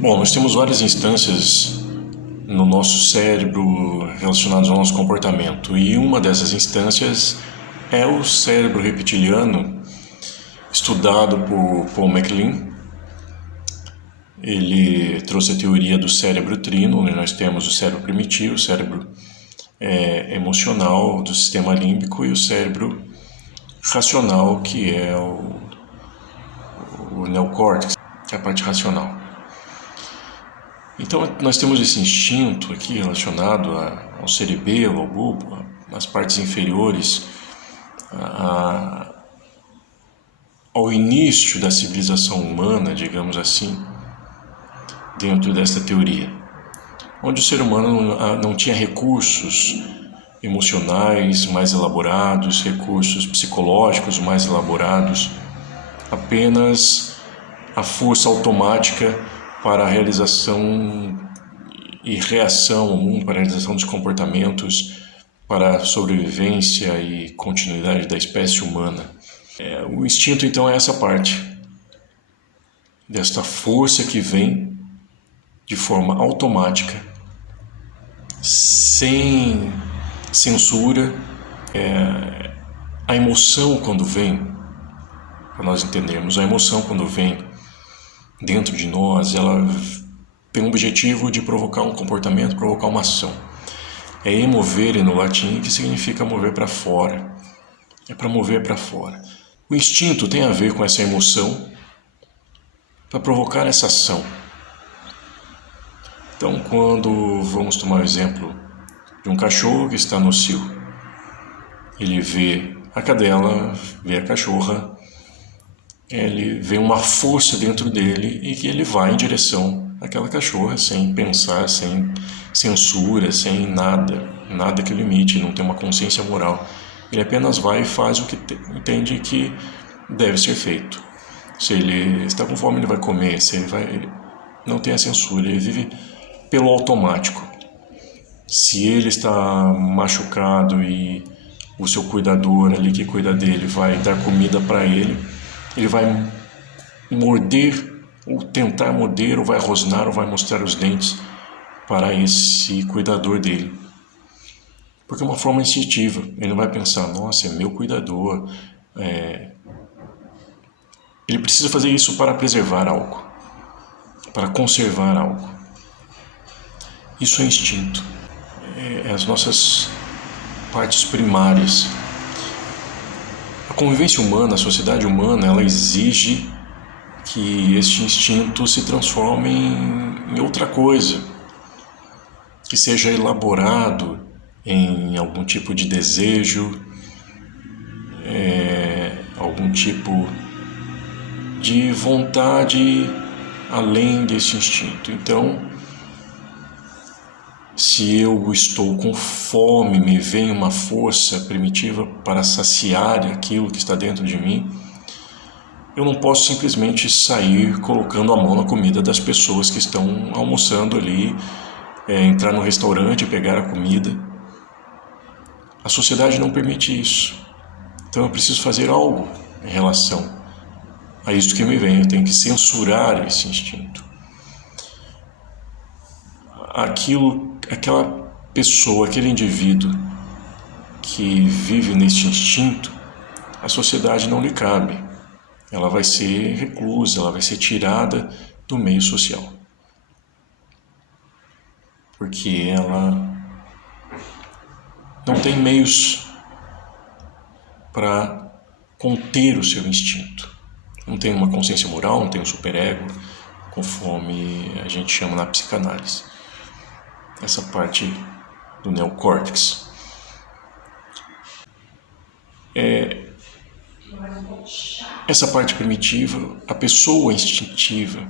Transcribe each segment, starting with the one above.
Bom, nós temos várias instâncias no nosso cérebro relacionadas ao nosso comportamento, e uma dessas instâncias é o cérebro reptiliano, estudado por Paul MacLean. Ele trouxe a teoria do cérebro trino, onde nós temos o cérebro primitivo, o cérebro emocional do sistema límbico, e o cérebro racional, que é o neocórtex, que é a parte racional. Então nós temos esse instinto aqui relacionado ao cerebelo, ao bulbo, às partes inferiores, ao início da civilização humana, digamos assim, dentro desta teoria, onde o ser humano não tinha recursos emocionais mais elaborados, recursos psicológicos mais elaborados, apenas a força automática para a realização e reação ao mundo, para a realização dos comportamentos, para a sobrevivência e continuidade da espécie humana. O instinto, então, é essa parte desta força que vem de forma automática, sem censura. A emoção, quando vem, para nós entendermos, a emoção, quando vem dentro de nós, ela tem o objetivo de provocar um comportamento, provocar uma ação. É emovere no latim, que significa mover para fora. É para mover para fora. O instinto tem a ver com essa emoção para provocar essa ação. Então, quando vamos tomar o exemplo de um cachorro que está no cio, ele vê a cadela, vê a cachorra, ele vê uma força dentro dele e que ele vai em direção àquela cachorra sem pensar, sem censura, sem nada que o limite, não tem uma consciência moral. Ele apenas vai e faz o que entende que deve ser feito. Se ele está com fome, ele vai comer. Ele não tem a censura, ele vive pelo automático. Se ele está machucado e o seu cuidador ali que cuida dele vai dar comida para ele, ele vai morder, ou tentar morder, ou vai rosnar, ou vai mostrar os dentes para esse cuidador dele. Porque é uma forma instintiva. Ele não vai pensar, nossa, é meu cuidador. Ele precisa fazer isso para preservar algo, para conservar algo. Isso é instinto. É as nossas partes primárias. A convivência humana, a sociedade humana, ela exige que este instinto se transforme em outra coisa, que seja elaborado em algum tipo de desejo, algum tipo de vontade além desse instinto. Então, se eu estou com fome, me vem uma força primitiva para saciar aquilo que está dentro de mim, eu não posso simplesmente sair colocando a mão na comida das pessoas que estão almoçando ali, entrar no restaurante e pegar a comida. A sociedade não permite isso. Então eu preciso fazer algo em relação a isso que me vem. Eu tenho que censurar esse instinto. Aquela pessoa, aquele indivíduo que vive nesse instinto, a sociedade não lhe cabe. Ela vai ser reclusa, ela vai ser tirada do meio social. Porque ela não tem meios para conter o seu instinto. Não tem uma consciência moral, não tem um superego, conforme a gente chama na psicanálise. Essa parte do neocórtex. Essa parte primitiva, a pessoa instintiva,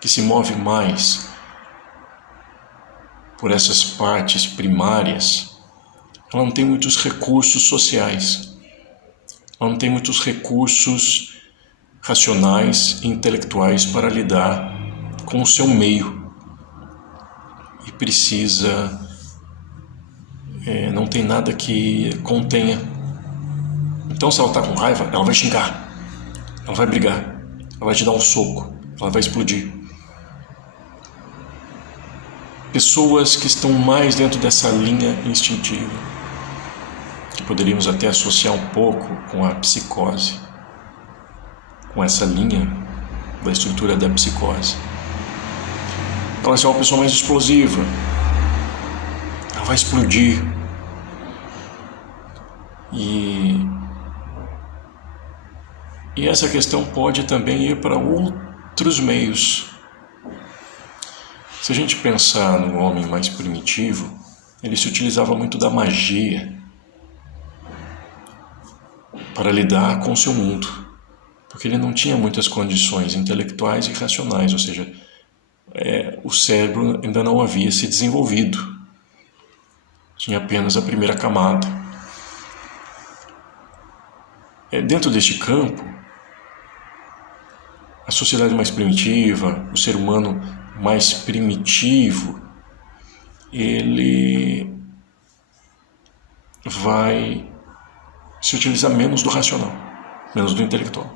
que se move mais por essas partes primárias, ela não tem muitos recursos sociais, ela não tem muitos recursos racionais e intelectuais para lidar com o seu meio. E precisa, não tem nada que contenha. Então, se ela está com raiva, ela vai xingar, ela vai brigar, ela vai te dar um soco, ela vai explodir. pessoas que estão mais dentro dessa linha instintiva, que poderíamos até associar um pouco com a psicose, com essa linha da estrutura da psicose. Ela é uma pessoa mais explosiva, ela vai explodir. E essa questão pode também ir para outros meios. Se a gente pensar no homem mais primitivo, ele se utilizava muito da magia para lidar com o seu mundo, porque ele não tinha muitas condições intelectuais e racionais, ou seja, o cérebro ainda não havia se desenvolvido, tinha apenas a primeira camada. Dentro deste campo, a sociedade mais primitiva, o ser humano mais primitivo, ele vai se utilizar menos do racional, menos do intelectual.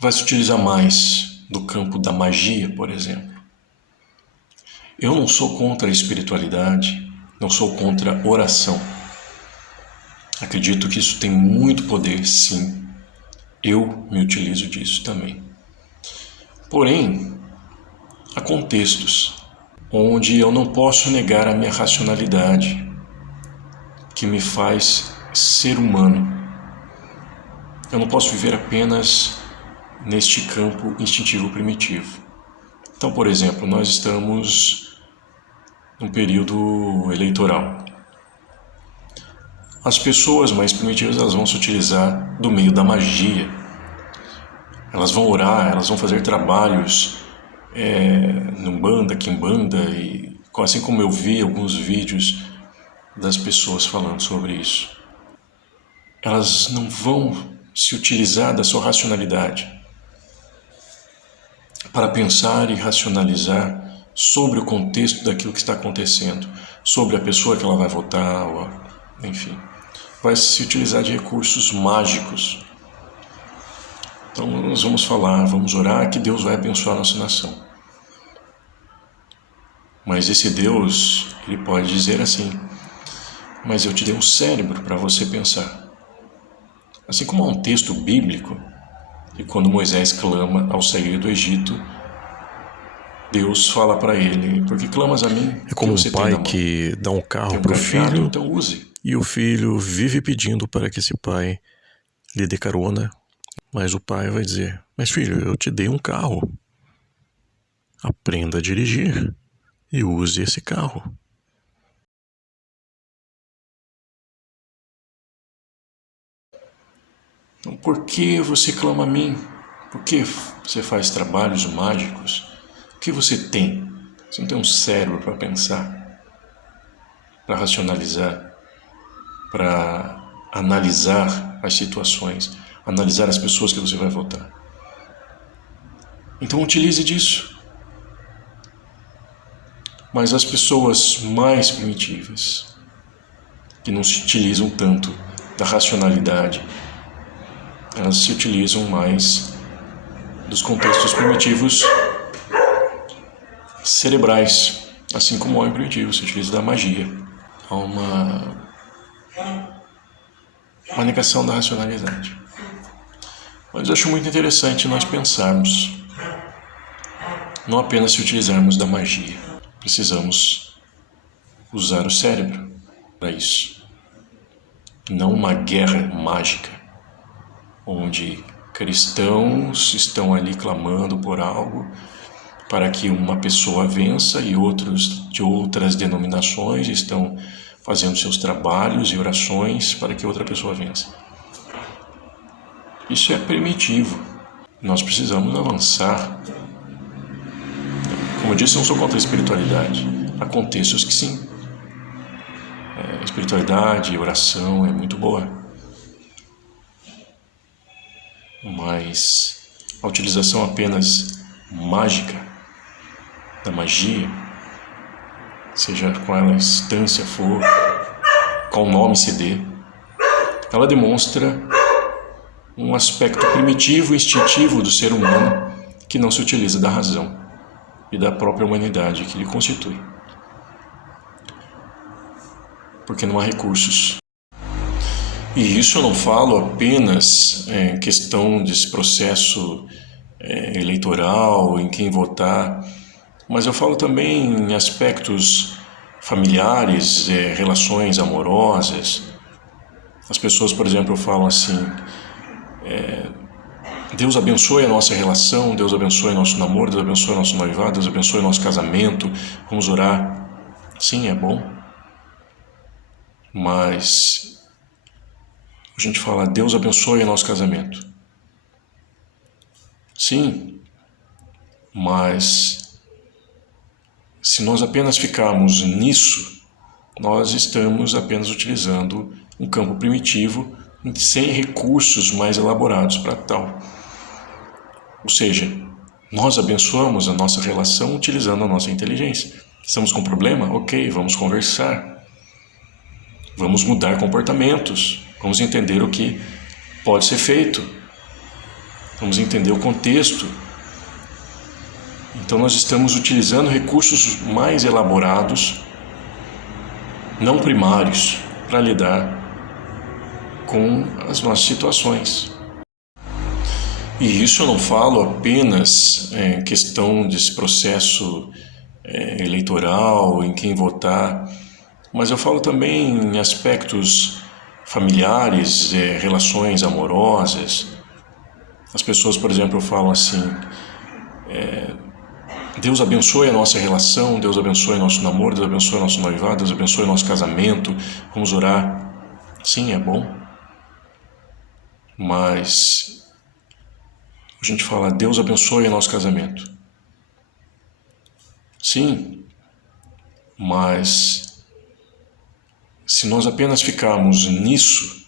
Vai se utilizar mais do campo da magia, por exemplo. Eu não sou contra a espiritualidade, não sou contra a oração. Acredito que isso tem muito poder, sim. Eu me utilizo disso também. Porém, há contextos onde eu não posso negar a minha racionalidade, que me faz ser humano. Eu não posso viver apenas neste campo instintivo primitivo. Então, por exemplo, nós estamos num período eleitoral. As pessoas mais primitivas, elas vão se utilizar do meio da magia. Elas vão orar, elas vão fazer trabalhos Umbanda, Quimbanda, e assim como eu vi alguns vídeos das pessoas falando sobre isso. Elas não vão se utilizar da sua racionalidade para pensar e racionalizar sobre o contexto daquilo que está acontecendo, sobre a pessoa que ela vai votar, enfim. Vai se utilizar de recursos mágicos. Então nós vamos falar, vamos orar que Deus vai abençoar a nossa nação. Mas esse Deus, ele pode dizer assim: mas eu te dei um cérebro para você pensar. Assim como há um texto bíblico, e quando Moisés clama ao sair do Egito, Deus fala para ele: porque clamas a mim? É como um pai que dá um carro para o filho, então use. E o filho vive pedindo para que esse pai lhe dê carona, mas o pai vai dizer: mas filho, eu te dei um carro, aprenda a dirigir e use esse carro. Então, por que você clama a mim? Por que você faz trabalhos mágicos? O que você tem? Você não tem um cérebro para pensar, para racionalizar, para analisar as situações, analisar as pessoas que você vai votar. Então utilize disso. Mas as pessoas mais primitivas, que não se utilizam tanto da racionalidade, elas se utilizam mais dos contextos primitivos cerebrais, assim como o homem primitivo se utiliza da magia. Há uma negação da racionalidade. Mas eu acho muito interessante nós pensarmos, não apenas se utilizarmos da magia, precisamos usar o cérebro para isso. Não uma guerra mágica, onde cristãos estão ali clamando por algo para que uma pessoa vença e outros de outras denominações estão fazendo seus trabalhos e orações para que outra pessoa vença. Isso é primitivo. Nós precisamos avançar. Como eu disse, eu não sou contra a espiritualidade. Há contextos que sim. Espiritualidade e oração é muito boa. Mas a utilização apenas mágica, da magia, seja qual a instância for, qual nome se dê, ela demonstra um aspecto primitivo e instintivo do ser humano que não se utiliza da razão. e da própria humanidade que lhe constitui. Porque não há recursos. E isso eu não falo apenas em questão desse processo eleitoral, em quem votar, mas eu falo também em aspectos familiares, relações amorosas. As pessoas, por exemplo, falam assim: Deus abençoe a nossa relação, Deus abençoe nosso namoro, Deus abençoe nosso noivado, Deus abençoe nosso casamento, vamos orar. Sim, é bom, mas a gente fala: Deus abençoe o nosso casamento. Sim, mas se nós apenas ficarmos nisso, nós estamos apenas utilizando um campo primitivo sem recursos mais elaborados para tal. Ou seja, nós abençoamos a nossa relação utilizando a nossa inteligência. Estamos com problema? Ok, vamos conversar. Vamos mudar comportamentos. Vamos entender o que pode ser feito. Vamos entender o contexto. Então nós estamos utilizando recursos mais elaborados, não primários, para lidar com as nossas situações. E isso eu não falo apenas em questão desse processo eleitoral, em quem votar, mas eu falo também em aspectos familiares, relações amorosas. As pessoas, por exemplo, falam assim: Deus abençoe a nossa relação, Deus abençoe nosso namoro, Deus abençoe nosso noivado, Deus abençoe nosso casamento, vamos orar. Sim, é bom, mas a gente fala: Deus abençoe o nosso casamento. Sim, mas se nós apenas ficarmos nisso,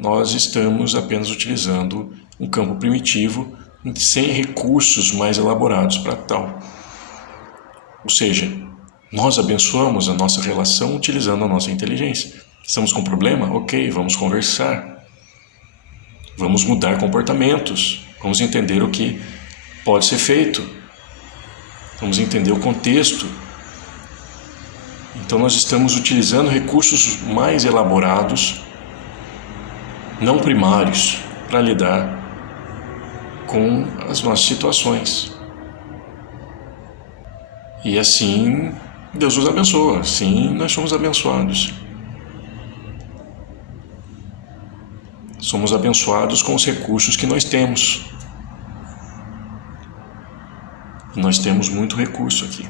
nós estamos apenas utilizando um campo primitivo sem recursos mais elaborados para tal. Ou seja, nós abençoamos a nossa relação utilizando a nossa inteligência. Estamos com problema? Ok, vamos conversar. Vamos mudar comportamentos. Vamos entender o que pode ser feito. Vamos entender o contexto. Então nós estamos utilizando recursos mais elaborados, não primários, para lidar com as nossas situações. E assim Deus nos abençoa, assim nós somos abençoados. Somos abençoados com os recursos que nós temos. Nós temos muito recurso aqui.